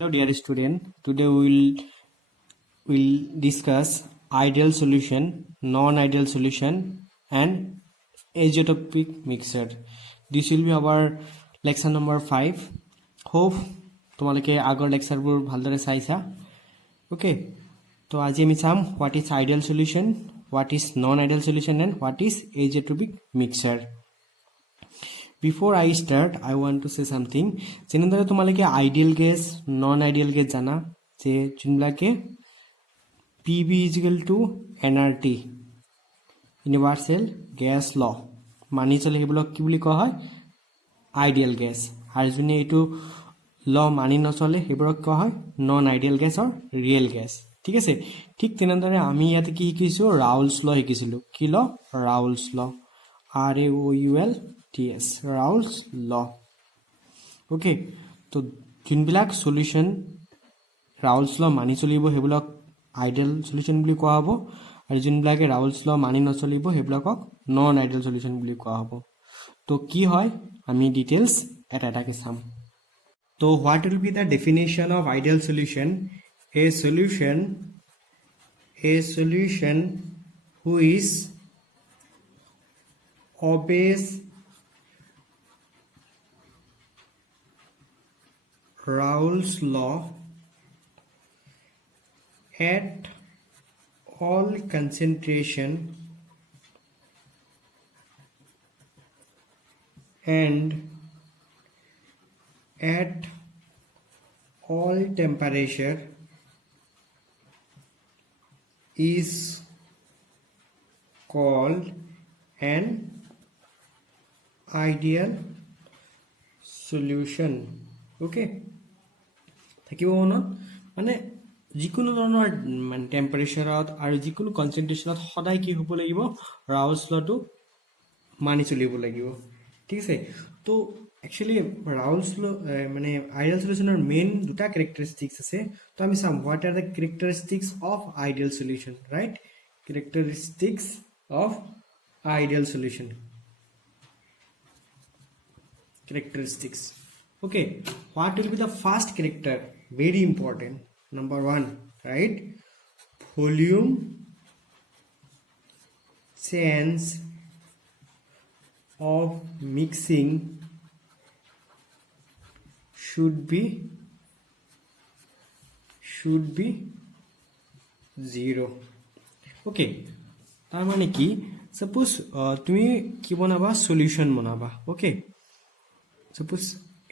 Hello dear student, today we will discuss ideal solution, non-ideal solution and azeotropic mixture. This will be our lecture number 5. Hope তোমালোকে আগৰ লেকচাৰবোৰ ভালদৰে চাইছা. Okay, তো আজি আমি চাম what is ideal solution, what is non-ideal solution and what is azeotropic mixture. Before I start, I want to say something. যেনেদৰে তোমালোকে ideal gas non ideal gas জানা যে যোনবিলাকে PV = nRT ইউনিভাৰ্চেল গেছ ল মানি চলে সেইবিলাক কি বুলি কোৱা হয় আইডিয়েল গেছ আৰু যোনে এইটো ল মানি নচলে সেইবোৰক কোৱা হয় নন আইডিয়েল গেছ অৰ ৰিয়েল গেছ ঠিক আছে ঠিক তেনেদৰে আমি ইয়াতে কি শিকিছো ৰাউলছ ল শিকিছিলো কি ল ৰাউলছ ল RAOULTS Raoult's law. Okay, so যোনবিলাক সলিউশন ৰাউলছ ল মানি চলিব সেইবিলাক আইডিয়েল সলিউশন বুলি কোৱা হ'ব আৰু যোনবিলাকে ৰাউলছ ল মানি নচলিব সেইবিলাকক নন আইডিয়েল সলিউশন বুলি কোৱা হ'ব তো কি হয় আমি ডিটেইলছ এটা এটাকে চাম তো what will be the definition of ideal solution a solution which obeys Raoult's law at all concentration and at all temperature is called an ideal solution. Okay, থাকিব মনত মানে যিকোনো ধৰণৰ মানে টেম্পাৰেচাৰত আৰু যিকোনো কনচেন্ট্ৰেচনত সদায় কি হ'ব লাগিব ৰাউলছ লটো মানি চলিব লাগিব ঠিক আছে তো একচুয়ালি ৰাউলছ ল মানে আইডিয়েল সলিউশনৰ মেইন দুটা ক্যাৰেক্টাৰিষ্টিক্স আছে তো আমি চাম what are the characteristics of ideal solution right characteristics of ideal solution characteristics. Okay, what will be the first character? Very important. Number 1, right? Volume change of mixing should be 0. Okay, তার মানে কি suppose তুমি কি বনাবা solution বনাবা okay suppose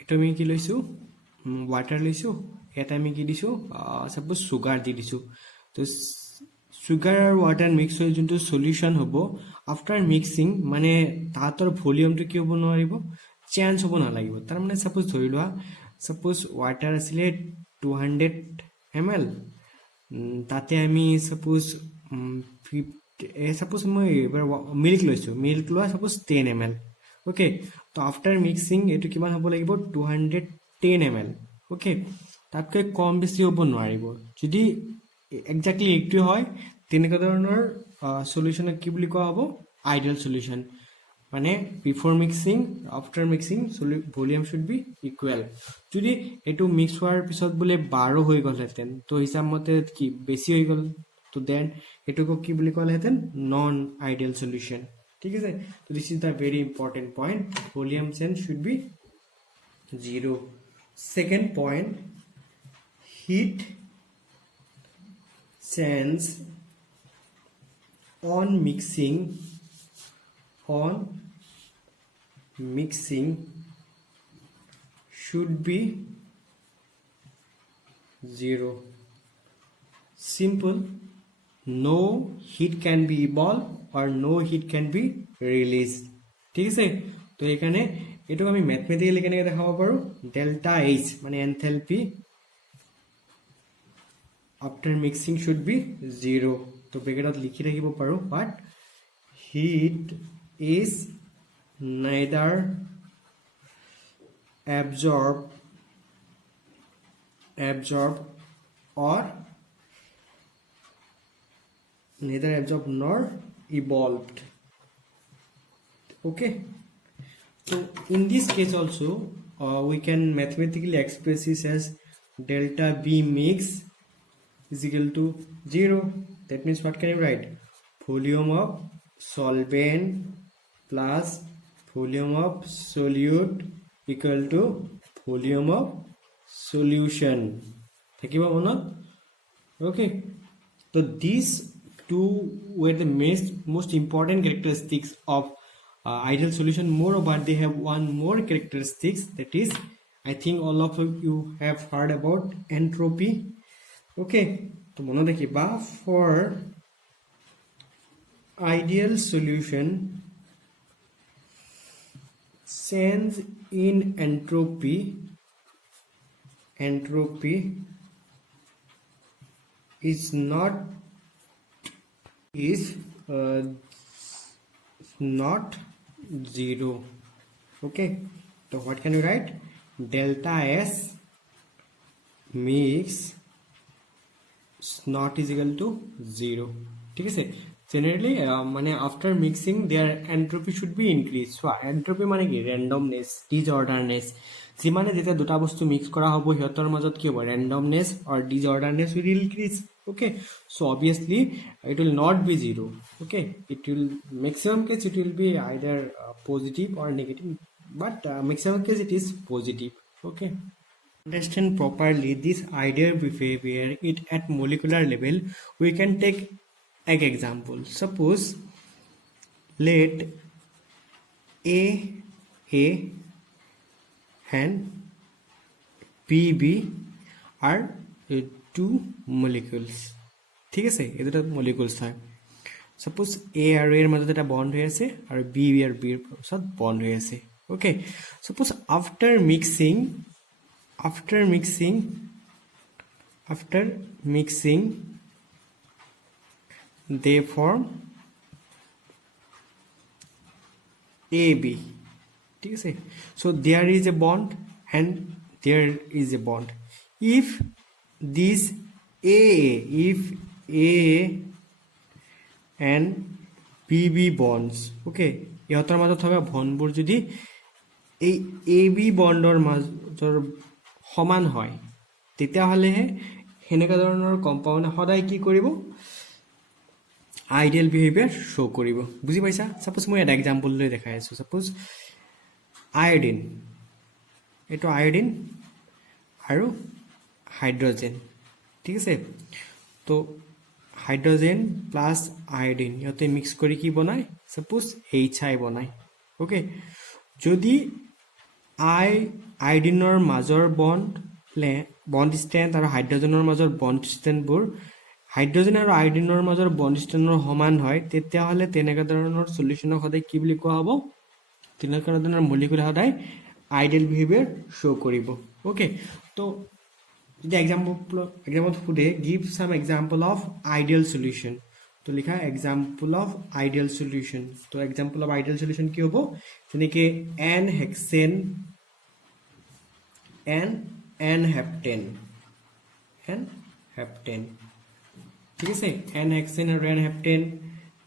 এটা আমি কি লৈছো ওয়াটার লৈছো এটা আমি কি দিছো সাপোজ সুগার দি দিছো তো সুগার আর ওয়াটার মিক্স হৈ যোনটো সলিউশন হ'ব আফটার মিক্সিং মানে তাহাতৰ ভলিউমটো কি হ'ব নোৱাৰিব চেঞ্জ হ'ব নালাগিব তাৰ মানে সাপোজ ধৰি লোৱা সাপোজ ওয়াটাৰ আছিলে 200 ml তাতে আমি সাপোজ সাপোজ মই এবাৰ মিল্ক লৈছো মিল্ক লোৱা সাপোজ 10 ml okay তো আফটার মিক্সিং এটো কিমান হ'ব লাগিব 210 ml okay তাতকৈ কম বেছি হ'ব নোৱাৰিব যদি এক্স্যাক্টলি একটো হয় তেনেকুৱা ধৰণৰ সলিউশনক কি বুলি কোৱা হ'ব আইডিয়েল সলিউশন মানে বিফোৰ mixing after mixing volume should be equal যদি এটো মিক্স হোৱাৰ পিছত বলে 12 হৈ গলহেতেন তো হিসাব মতে কি বেছি হৈ গল তো দেন এটোক কি বুলি কলহেতেন নন আইডিয়েল সলিউশন ঠিক আছে তো this is the very important point volume change should be 0 second point heat change on mixing should be 0 simple no heat can be evolved or no heat can be released ঠিক আছে তো এখানে এটো আমি mathematically কেনেকৈ দেখাব পাৰো delta H মানে enthalpy after mixing should be 0 তো ব্ৰেকেটত লিখি ৰাখিব পাৰো বাট heat is neither absorbed nor evolved okay so in this case also we can mathematically express this as delta B mix is equal to 0. That means what can you write? Volume of solvent plus volume of solute equal to volume of solution. Thakiba monot? Okay. So these two were the most important characteristics of ideal solution. Moreover, they have one more characteristics, that is, I think all of you have heard about entropy. Okay, so mone rakhiba, for ideal solution, change in entropy is not zero. Okay, so what can you write? Delta S mix not is equal to 0. ঠিক আছে, generally মানে after mixing their entropy should be increased. So entropy মানে কি? randomness, disorderness. যিমানে যেতিয়া দুটা বস্তু mix কৰা হ'ব সিহঁতৰ মাজত কি হ'ব? randomness or disorderness will increase. Okay, so obviously it will not be 0. Okay, it will, maximum case it will be either positive or negative, but maximum case it is positive. Okay, understand properly this ideal behavior it at molecular level, we can take an example. Suppose let A and PB are two molecules. ঠিক আছে, এই দুটা molecules হয়. Suppose A আৰু এৰ মাজত এটা bond হৈ আছে আৰু B আৰু B এৰ মাজত bond হৈ আছে. Okay, suppose after mixing they form AB. ঠিক আছে, so there is a bond and there is a bond. If A and BB bonds, okay, ইহঁতৰ মাজত থকা বণ্ডবোৰ যদি এই AB বণ্ডৰ মাজৰ সমান হয় তেতিয়াহ'লেহে সেনেকুৱা ধৰণৰ কম্পাউণ্ড সদায় কি কৰিব? আইডিয়েল বিহেভিয়াৰ শ্ব' কৰিব. বুজি পাইছা? ছাপোজ মই এটা এক্সাম্পল লৈ দেখাই আছোঁ. ছাপোজ আয়ডিন, এইটো আয়ডিন আৰু হাইড্ৰজেন. ঠিক আছে, তো হাইড্ৰজেন প্লাছ আয়ডিন ইহঁতে মিক্স কৰি কি বনায়? ছাপোজ HI বনায়. অ'কে, যদি আয়ডিনৰ মাজৰ বণ্ড ষ্ট্ৰেন্থ আৰু হাইড্ৰজেনৰ মাজৰ বণ্ড ষ্ট্ৰেন্থবোৰ হাইড্ৰজেন আৰু আয়ডিনৰ মাজৰ বণ্ড ষ্ট্ৰেন্থৰ সমান হয় তেতিয়াহ'লে তেনেকুৱা ধৰণৰ সলিউশ্যনক সদায় কি বুলি কোৱা হ'ব? তেনেকুৱা ধৰণৰ মলিকুলে সদায় আইডিয়েল বিহেভিয়াৰ শ্ব' কৰিব. অ'কে, তো যদি এক্সাম্পল সোধে গিভ চাম এক্সাম্পল অফ আইডিয়েল সলিউশ্যন, তো লিখা এক্সাম্পল অফ আইডিয়েল সলিউশ্যন. তো এক্সাম্পল অফ আইডিয়েল সলিউশ্যন কি হ'ব? যেনেকৈ এন হেক্সেন এন হেপটেন. ঠিক আছে, এন হেক্সেন আৰু এন হেপটেন.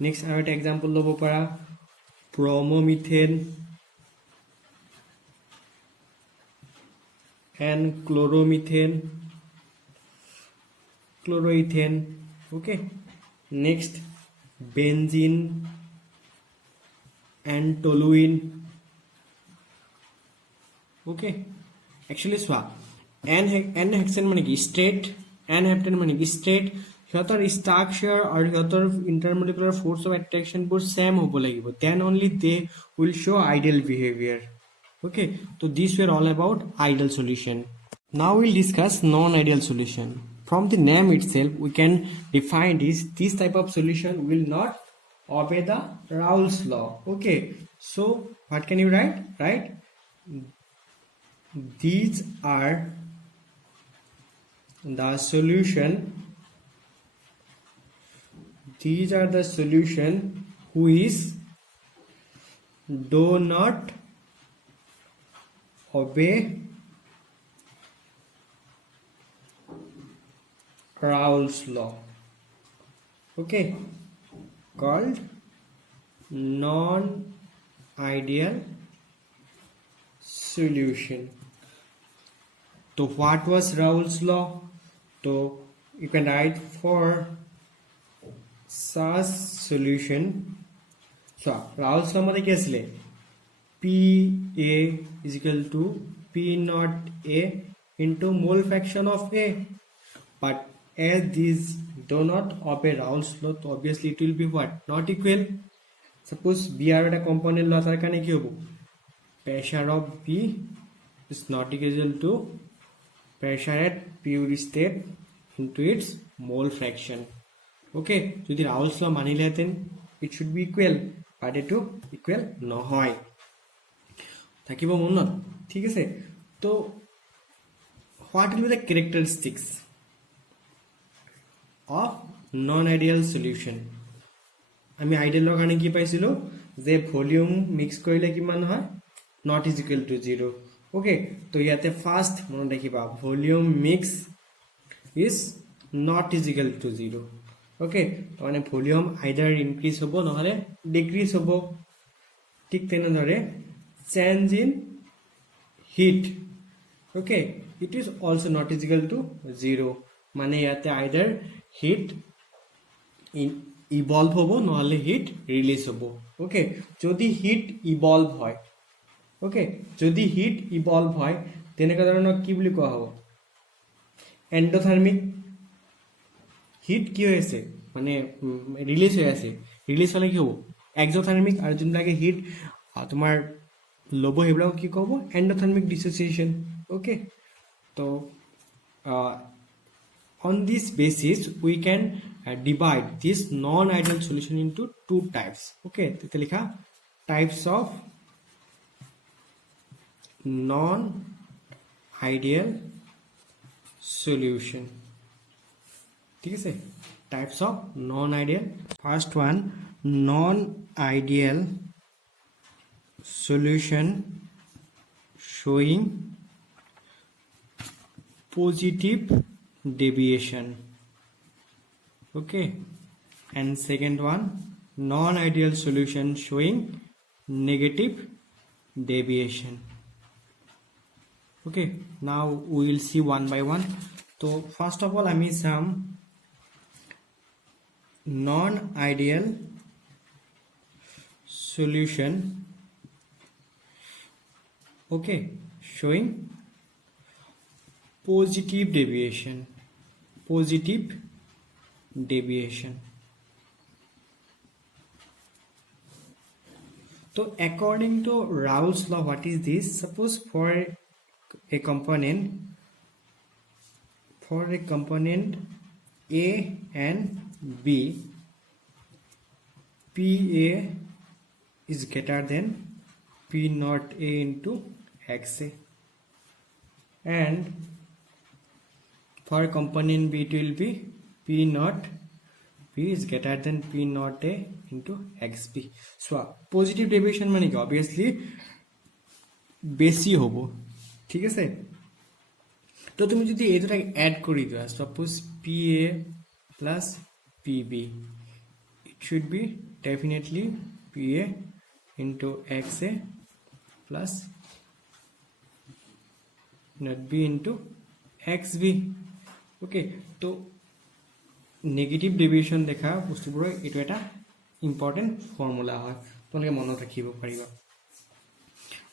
নেক্সট আৰু এটা এক্সাম্পল ল'ব পাৰা bromomethane n chloroethane. okay, next benzene and toluene. okay, actually চোৱা এন হেক্সেন মানে কি? ষ্ট্ৰেট. এন হেপটেন মানে কি? ষ্ট্ৰেট. সিহঁতৰ ষ্ট্ৰাকচাৰ আৰু সিহঁতৰ ইণ্টাৰমলিকুলাৰ ফ'ৰ্চ অফ এট্ৰেকশ্যনবোৰ ছেম হ'ব লাগিব, then only they will show' ideal behaviour. okay, so these were all about ideal solution. Now we'll discuss non-ideal solution. From the name itself we can define this type of solution will not obey the Raoult's law. Okay, so what can you write? These are the solution which do not obey Raoult's law. Okay, called non-ideal solution. So what was Raoult's law? So you can write for such solution. So Raoult's law মানে কি আছিলে? PA is equal to P naught A into mole fraction of A. But as these do not obey Raoult's law, so obviously it will be what? Not equal. Suppose B are a component law, তার কারণে কি হবে? Pressure of B is not equal to pressure at pure state into its mole fraction. Okay, যদি Raoult's law মানিলেহেঁতেন it should be equal, but এটো equal নহয় থাকিব মনত, ঠিক আছে? তো what will be the characteristics of non-ideal solution? আমি ideal ৰ কাৰণে কি পাইছিলো যে ভলিউম মিক্স কৰিলে কিমান হয় not is equal to 0. Okay, তো ইয়াতে ফার্স্ট মনত ৰাখিবা volume mix is not is equal to 0. Okay, মানে ভলিউম আইদার ইনক্রিজ হ'ব নহলে ডিক্রিজ হ'ব। ঠিক তেনেদৰে change in heat, okay, it is also not is equal to 0. মানে ইয়াতে আইদার হিট ইভলভ হ'ব নহলে হিট রিলিজ হ'ব। ওকে, যদি হিট ইভলভ হয়, ওকে, যদি হিট ইভলভ হয় তেনেকুৱা ধৰণৰ কি বুলি কোৱা হ'ব? এন্ডোথাৰ্মিক। হিট কি হৈ আছে মানে ৰিলিজ হৈ আছে, ৰিলিজ হলে কি হ'ব? এক্সোথাৰ্মিক। আৰু যোনবিলাকে হিট তোমাৰ ল'ব সেইবিলাক কি ক'ব? Endothermic dissociation. ওকে, তো on this basis we can divide this non-ideal solution into two types. Okay, তো লিখা types of non-ideal solution, ঠিক আছে? types of non-ideal. First one, non-ideal solution showing positive deviation. Okay, and second one, non-ideal solution showing negative deviation. Okay, now we will see one by one. So first of all, I mean some non-ideal solution, okay, showing positive deviation. Positive deviation. So according to Raoult's law, what is this? Suppose for a component A and B, PA is greater than P naught A into XA, and for component B it will be P naught B is greater than P naught A into XB. So positive deviation মানে কি? obviously বেশি হ'ব, ঠিক আছে? তো তুমি যদি এই দুটা এড কৰি দিয়া, suppose PA plus PB, it should be definitely PA into XA plus not B into XB. Okay, তো নেগেটিভ ডেভিয়েশন দেখা বস্তুবোৰৰ এইটো এটা ইম্পৰ্টেণ্ট ফৰ্মুলা হয়, তোমালোকে মনত ৰাখিব পাৰিবা।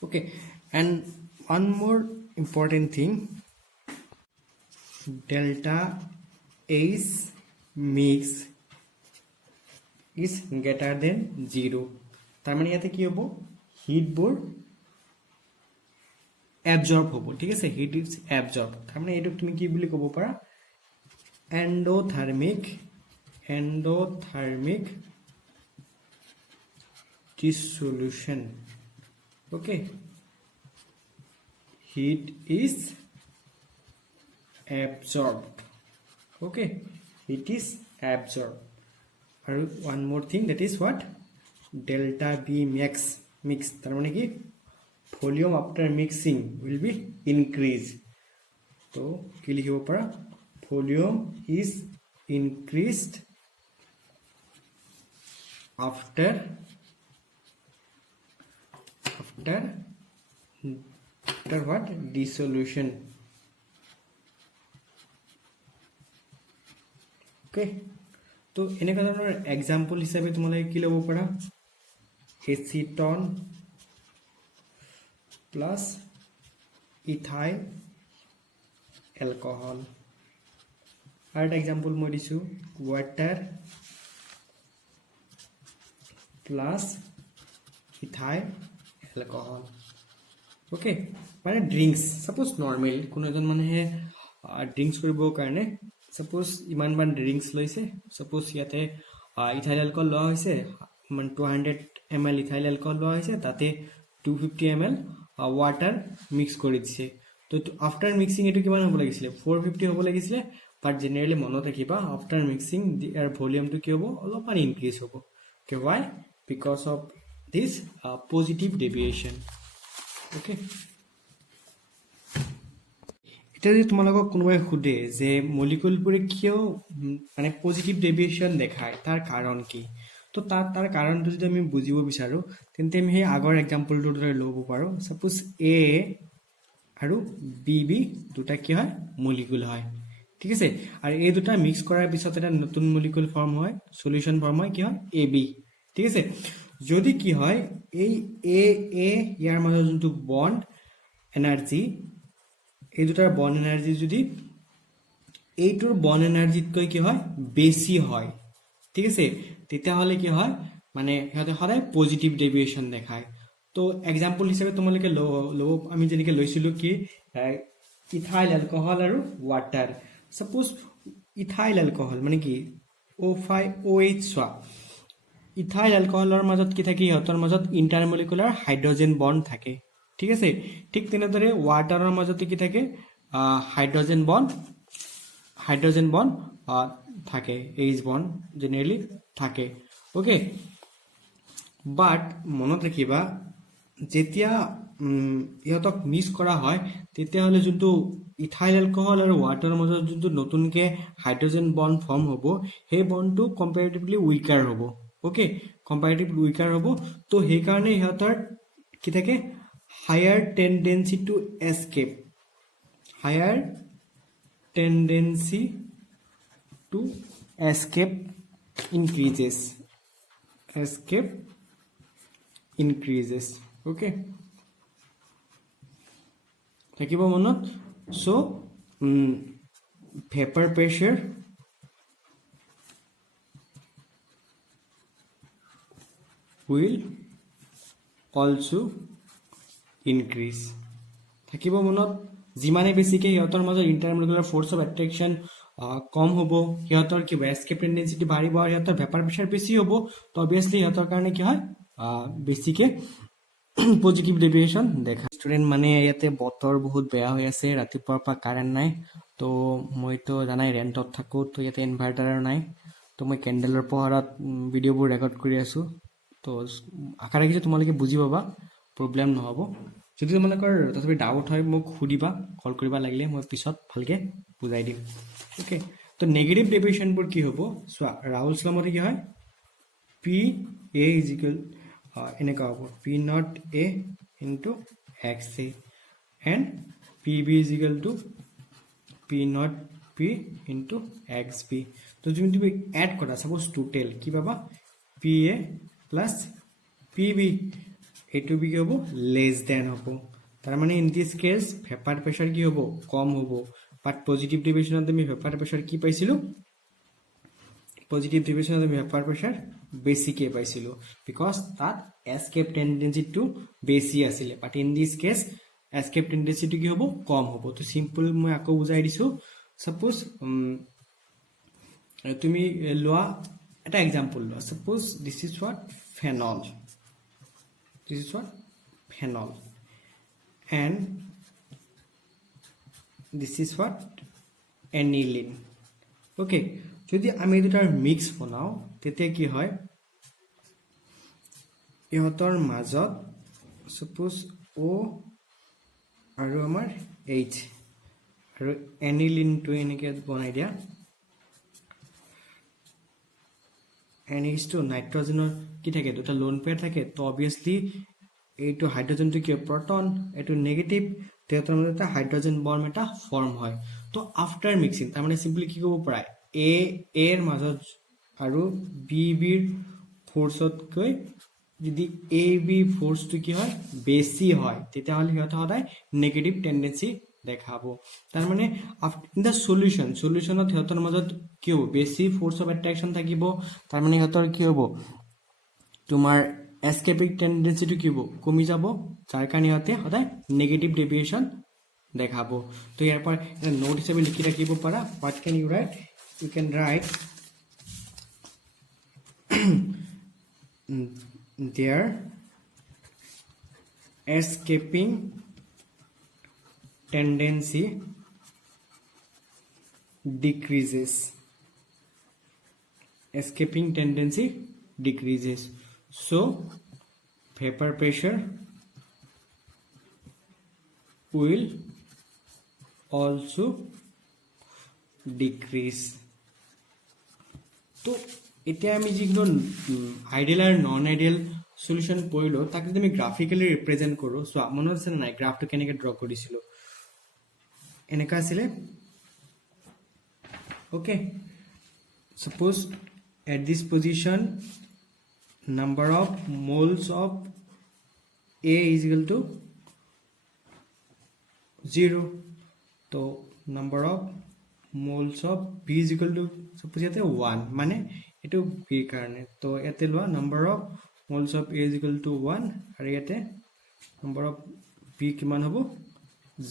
ওকে, এণ্ড ওৱান মোৰ important thing, delta H mix is greater than 0। তাৰমানে ইয়াতে কি হ'ব? হিটবোৰ এবজৰ্ব হ'ব, ঠিক আছে? Heat is absorb. তাৰমানে এইটোক তুমি কি বুলি ক'ব পাৰা? endothermic dissolution. Okay, heat is absorbed. Okay, heat is absorbed. And one more thing, that is what? Delta B mix তার মানে কি volume after mixing will be increased. তো কি লিখিব পাৰা? volume is increased after what? Dissolution. Okay तो এনেকুৱা ধৰণৰ এক্সাম্পল হিচাপে তোমালোকে কি ল'ব পাৰা এচিটন প্লাস ইথাইল এলকহল আৰু এটা এক্সাম্পল মই দিছো water plus ethyl alcohol okay माने ड्रिंक्स सपोज नॉर्मल कोनो एजन माने ड्रिंक्स करिबो कारणे सपोज इमान मान ड्रिंक्स लइसे सपोज याते इथाइल अल्कोहल लो होइसे मान 200 ml इथाइल अल्कोहल लो होइसे ताते 250 ml वाटर मिक्स करि दिसे तो आफ्टर मिक्सिंग एटु किमान होबो लागिसले 450 होबो लागिसले बट जनरली मनो राखिबा आफ्टर मिक्सिंग यार वॉल्यूम टु कि होबो अलपमान इंक्रीज होबो के why because of this positive deviation okay এটা যদি তোমালোকক কোনোবাই খুদে যে মলিকুলবোৰে কিয় মানে পজিটিভ ডেভিয়েশন দেখায় তাৰ কাৰণ কি তো তাৰ কাৰণটো যদি আমি বুজিব বিচাৰো তেন্তে আমি এই আগৰ এক্সাম্পলটো ধৰি ল'ব পাৰো সপোজ এ আৰু বি দুটা কি হয় মলিকুল হয় ঠিক আছে আৰু এই দুটা মিক্স কৰাৰ পিছত এটা নতুন মলিকুল ফৰ্ম হয় সলিউশন ফৰ্ম হয় কি হয় এ বি ঠিক আছে যদি কি হয় এই এ ইয়াৰ মাজত যোনটো বন্ড এনাৰ্জি এই দুটাৰ বন্ড এনাৰ্জি যদি এইটোৰ বন্ড এনাৰ্জিতকৈ কি হয় বেছি হয় ঠিক আছে তেতিয়া হলে কি হয় মানে ইহতে সদায় পজিটিভ ডেভিয়েশন দেখায় তো এক্সাম্পল হিচাপে তোমালোকে লো আমি যেনেকৈ লৈছিলো কি ইথাইল এলকহল আৰু ওয়াটাৰ সপোজ ইথাইল এলকহল মানে কি O5OH সোৱা ইথাইল এলকহলৰ মাজত কি থাকে ইহতৰ মাজত ইন্টাৰমলিকুলাৰ হাইড্ৰোজেন বন্ড থাকে ঠিক আছে ঠিক তেনেদৰে ওয়াটাৰৰ মাজত কি থাকে হাইড্ৰোজেন বন্ড থাকে H বন্ড জেনাৰেলি থাকে ওকে বাট মনত ৰাখিবা যেতিয়া ইহতক মিক্স কৰা হয় তেতিয়া হলে যোনটো ইথাইল এলকহল আৰু ওয়াটাৰৰ মাজত যোনটো নতুনকে হাইড্ৰোজেন বন্ড ফৰ্ম হ'ব সেই বন্ডটো কম্পাৰেটিভলি উইকাৰ হ'ব ओके कंपैरेटिवली वीकर होबो तो हे कारणे इहतर कि থাকে higher tendency to escape increases okay থাকিব মনত so vapour pressure will also increase থাকিব মনত যিমানে বেছিকে ইহতৰ মাজত ইন্টাৰমলিকুলাৰ ফোৰ্স অফ অ্যাট্ৰাকশন কম হ'ব ইহতৰ কি এস্কেপ টেন্ডেন্সিটি বাঢ়িব আৰু ইহতৰ ভেপাৰ প্ৰেছাৰ বেছি হ'ব তো অবিয়াসলি ইহতৰ কাৰণে কি হয় বেছিকে পজিটিভ ডেভিয়েশন দেখা স্টুডেন্ট মানে ইয়াতে বতৰ বহুত বেয়া হৈ আছে ৰাতিপুৱাৰ পৰা কাৰেন্ট নাই তো মইতো জানাই ৰেন্টত থাকো তো ইয়াতে ইনভাৰ্টাৰ নাই তো মই কেন্ডেলৰ পোহৰত ভিডিঅ'বোৰ ৰেকৰ্ড কৰি আছো তো আশা ৰাখিছো তোমালোকে বুজি পাবা প্ৰবলেম নহব যদি তোমালোকৰ তথাপি ডাউট হয় মোক সুধিবা কল কৰিবা লাগিলে মই পিছত ভালকে বুজাই দিম ওকে তো নেগেটিভ ডেভিয়েশনবোৰ কি হ'ব সোৱা ৰাহুল মতে কি হয় পি এ ইজ ইকুৱেল এনেকা হ'ব P naught A into X A and P B is equal to P naught P into X B তো তুমি এড কৰা সাপোজ টোটেল কি পাবা পি এ प्लस PB एटू भी होबो लेस देन होबो तार माने in this case vapour pressure की होबो कम होबो बट पॉजिटिव डेविएशन আমি वेपर प्रेशर কি পাইছিলো पॉजिटिव डेविएशन আমি वेपर प्रेशर বেছি কে পাইছিলো বিকজ তাত এস্কেপ টেন্ডেন্সি টু বেছি আছিল but in this case escape tendency টু কি होबो কম होबो তো সিম্পল মই আকো বুজাই দিছো सपोज তুমি লোৱা এটা example low suppose this is what phenol and this is what aniline okay যদি আমি দুটাৰ মিক্স বনাও তেতে কি হয় ইহতৰ মাজত सपोज O আৰু আমাৰ H আৰু aniline টো এনেকে বনাই দিয়া NH2 নাইট্ৰজেনৰ কি থাকে দুটা লোন পেয়াৰ থাকে তো অবিয়াসলি এইটো হাইড্ৰোজেনটো কি প্ৰোটন এইটো নেগেটিভ তেতৰ মধ্যে এটা হাইড্ৰোজেন বন্ড এটা ফৰ্ম হয় তো আফটাৰ মিক্সিং তাৰ মানে সিম্পলি কি কৰিব পায় এৰ মাজত আৰু বি বিৰ ফ'ৰ্চতকৈ যদি এ বি ফ'ৰ্চটো কি হয় বেছি হয় তেতিয়াহ'লে সিহঁতে সদায় নেগেটিভ টেণ্ডেঞ্চি দেখাব তাৰমানে ইন দ্য সলিউশ্যনত সিহঁতৰ মাজত কি হ'ব বেছি ফ'ৰ্চ অফ এট্ৰেকশ্যন থাকিব তাৰমানে সিহঁতৰ কি হ'ব তোমাৰ এস্কেপিং টেণ্ডেঞ্চিটো কি হ'ব কমি যাব যাৰ কাৰণে সিহঁতে সদায় নেগেটিভ ডেভিয়েশ্যন দেখাব তো ইয়াৰ পৰা নোট হিচাপে লিখি ৰাখিব পাৰা what can you write you can write their escaping tendency decreases so vapor pressure will also decrease তো এতিয়া আমি যিগুলো আইডিয়াল আৰু নন আইডিয়াল সলিউশন পঢ়িলো তাক যদি আমি গ্ৰাফিক্যালি ৰিপ্ৰেজেন্ট কৰো সো মনত আছে নাই গ্ৰাফটো কেনেকৈ ড্ৰ কৰিছিলো এনেকা আছিলে okay suppose at this position number of moles of A is equal to 0 so number of moles of B is equal to suppose ইয়াতে 1 মানে এটো B কাৰণে তো ইয়াতে লোৱা number of moles of A is equal to 1 আৰু ইয়াতে number of B কিমান হ'ব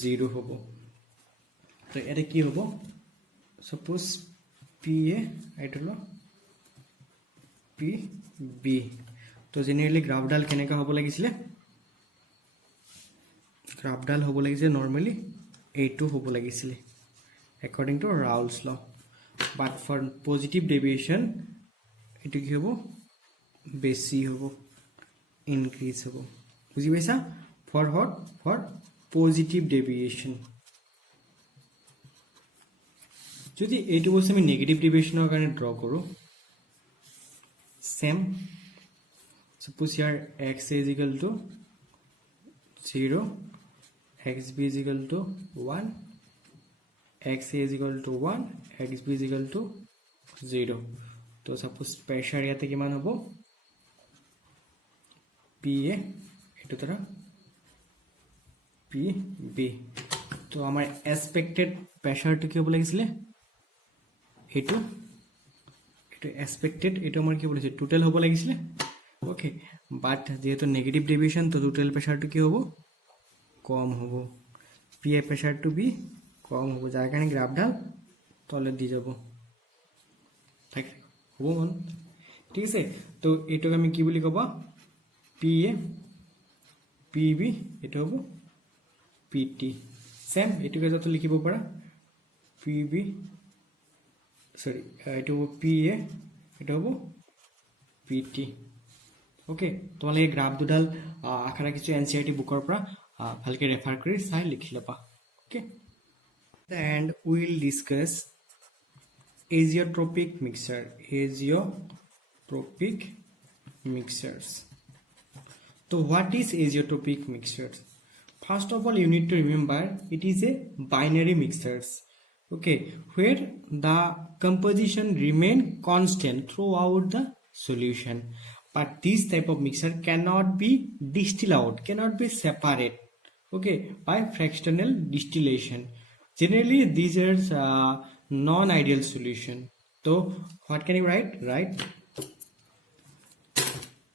0 হ'ব তো ইয়াতে কি হ'ব suppose P A এইটো ল P B তো জেনেৰেলি গ্ৰাফডাল কেনেকা হ'ব লাগিছিলে গ্ৰাফডাল হ'ব লাগিছিলে নৰমালি এইটো হ'ব লাগিছিলে according to Raoult's law but for positive deviation it কি হ'ব বেছি হ'ব increase হ'ব বুজি পাইছা for what for positive deviation যদি এইটো বস্তু আমি নেগেটিভ ডেভিয়েশনৰ কাৰণে ড্ৰ কৰো same suppose here x is equal to 0 xb is equal to 1 x is equal to 1 xb is equal to 0 तो suppose pressure ইয়াতে কিমান হ'ব pa এটো তৰা pb তো আমাৰ expected pressure টো কি হ'ব লাগিছিলে এটো expected এটো আমাৰ কি হ'ব লাগিছিলে টোটাল হ'ব লাগিছিলে ওকে বাট যেহেতু নেগেটিভ ডেভিয়েশন তো টোটাল প্রেসার টো কি হ'ব কম হ'ব pa প্রেসার টো বি কম হ'ব যাৰ কাৰণে গ্ৰাফডাল তলে দি যাব ঠিক হ'ব মন ঠিক আছে তো এটোক আমি কি বুলি কবা pa pb এটো হ'ব pt সেম এটোকে যত লিখিব পাৰা pb সরি এটো হ'ব pa এটো হ'ব pt ওকে তোমালোকে গ্ৰাফ দুডাল আখৰা কিছু এনসিআৰটি বুকৰ পৰা ভালকে ৰেফাৰ কৰি চাই লিখি লবা okay and we'll discuss azeotropic mixtures so what is azeotropic mixtures first of all you need to remember it is a binary mixtures okay where the composition remain constant throughout the solution but this type of mixture cannot be distilled out cannot be separate okay by fractional distillation generally these are non-ideal solution so what can you write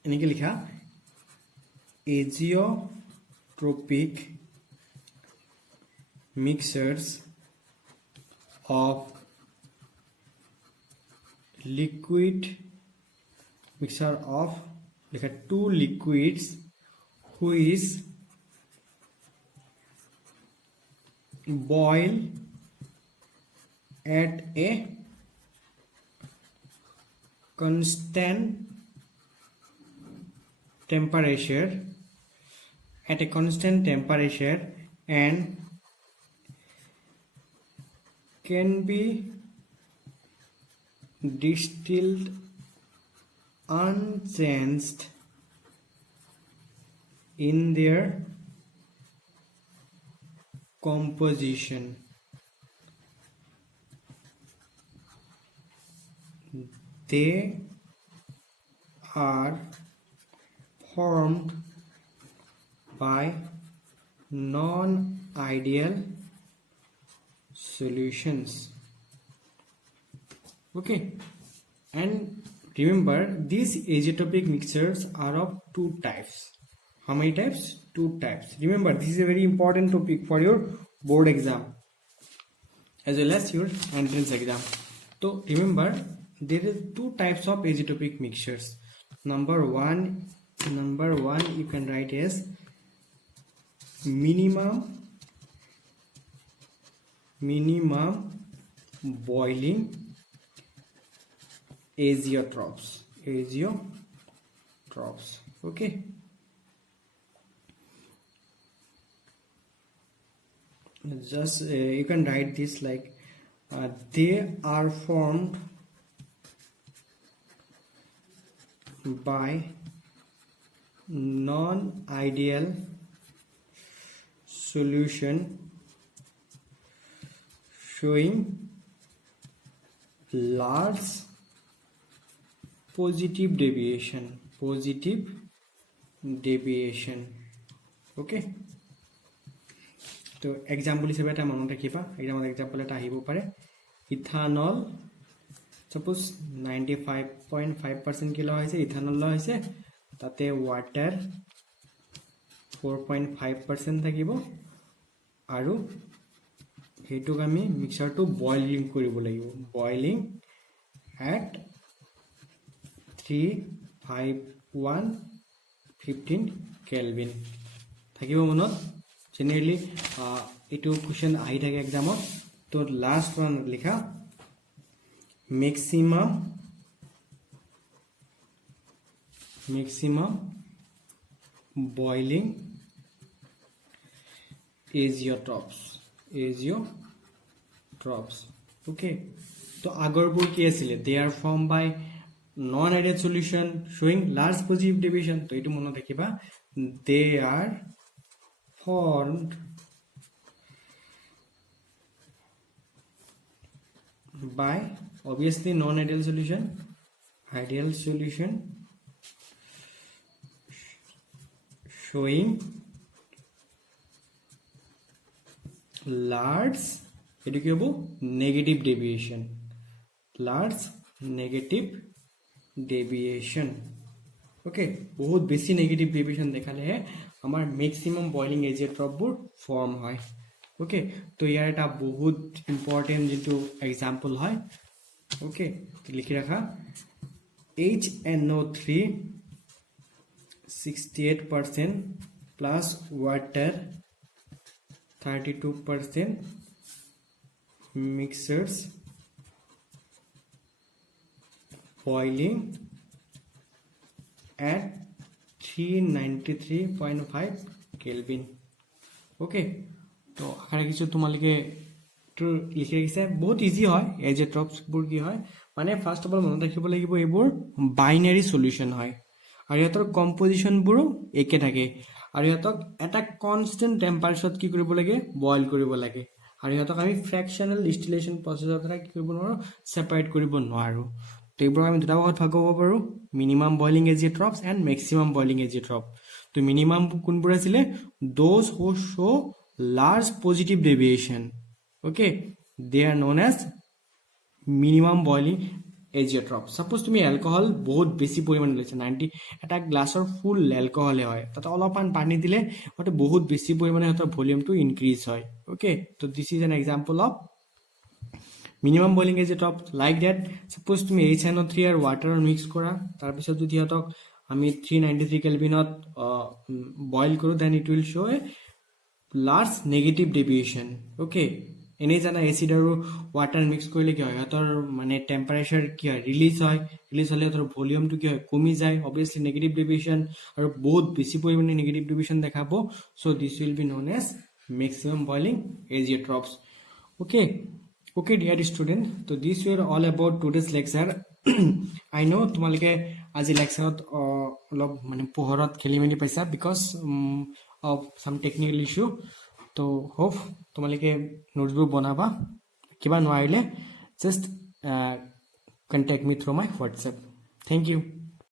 এনেকে লিখা azeotropic mixtures of liquid mixture of like two liquids who is boil at a constant temperature and can be distilled unchanged in their composition they are formed by non-ideal solutions. Okay, and remember these azeotropic mixtures are of two types. How many types? Two types. Remember, this is a very important topic for your board exam as well as your entrance exam. So remember, there is two types of azeotropic mixtures. Number one you can write as minimum boiling azeotropes. Okay, just you can write this like they are formed by non-ideal solution showing large positive deviation. Okay, তো example হিসেবে এটা মনত ৰাখিবা এক্সামৰ example এটা আহিব পাৰে ethanol suppose 95.5% kilo হৈছে ethanol হৈছে তাতে ওয়াটাৰ 4.5% থাকিব আৰু হেতুক আমি মিক্সাৰটো বয়লিং কৰিব লাগিব বয়লিং at 35115 Kelvin থাকিব মনত generally etu question ahi thake exam to last one likha maximum boiling azeotropes okay to agor bur ki asile they are formed by non ideal solution showing large positive deviation to etu mono rakhiba they are formed by obviously non-ideal solution ideal solution showing large negative deviation okay बहुत बेसी negative deviation देखाले है हमार maximum boiling एजेट्रॉप बुर form হয় okay तो यार এটা बहुत ইম্পর্টেন্ট যেটো एग्जांपल হয় ओके তো লিখি রাখা HNO3 68% plus water 32% mixers boiling at 393.5 Kelvin okay तो आखिर কিছু তোমালকে তো লিখি রাখিছে বহুত ইজি হয় এজেট্রপস বুৰ কি হয় মানে ফাৰ্স্ট অফ অল মনত ৰাখিব লাগিব এবোৰ বাইনাৰি সলিউশন হয় আৰু ইয়াৰ কম্পোজিশন বুৰো একে থাকে আৰু ইয়াতক এটা কনস্ট্যান্ট টেম্পাৰেচাৰত কি কৰিব লাগে বয়েল কৰিব লাগে আৰু ইয়াতক আমি ফ্ৰেকশনাল ডিস্টিলেশন প্ৰসেসৰ দ্বাৰা কি কৰিব নোৱাৰো সেপাৰেট কৰিব নোৱাৰো তো এইবোৰ আমি দুটা ভাগত ভাগ কৰিব পাৰো minimum boiling azeotropes and maximum boiling azeotrope তো মিনিমাম কোনবোৰ আছিল those who show large positive deviation okay they are known as minimum boiling azeotrope suppose তুমি alcohol বহুত বেছি পৰিমাণ লৈছে 90 এটা গ্লাছৰ ফুল alcohol হয় তাতে অলপমান পানী দিলে ওতে বহুত বেছি পৰিমাণে হতৰ ভলিউমটো ইনক্ৰিজ হয় okay so this is an example of minimum boiling azeotrope like that suppose তুমি HNO3 আর water mix কৰা তাৰ পিছত যদি হতক আমি 393 কেলভিনত বয়েল কৰো then it will show a large negative deviation okay এনে জানা এসিড আৰু ওয়াটাৰ মিক্স কৰিলে কি হয় হতৰ মানে টেম্পাৰেচাৰ কি হয় ৰিলিজ হলে হতৰ ভলিউমটো কি হয় কমি যায় obviously negative deviation আৰু বহুত বেছি পৰিমাণে negative deviation দেখাবো so this will be known as maximum boiling azeotropes okay dear student so this were all about today's lecture I know তোমালকে আজি লেকচাৰত অলপ মানে পোহৰত খেলিমেলি পাইছা because of some technical issue to hope তোমালকে নোটবুক বনাবা কিবা নোৱাৰিলে just contact me through my WhatsApp. Thank you.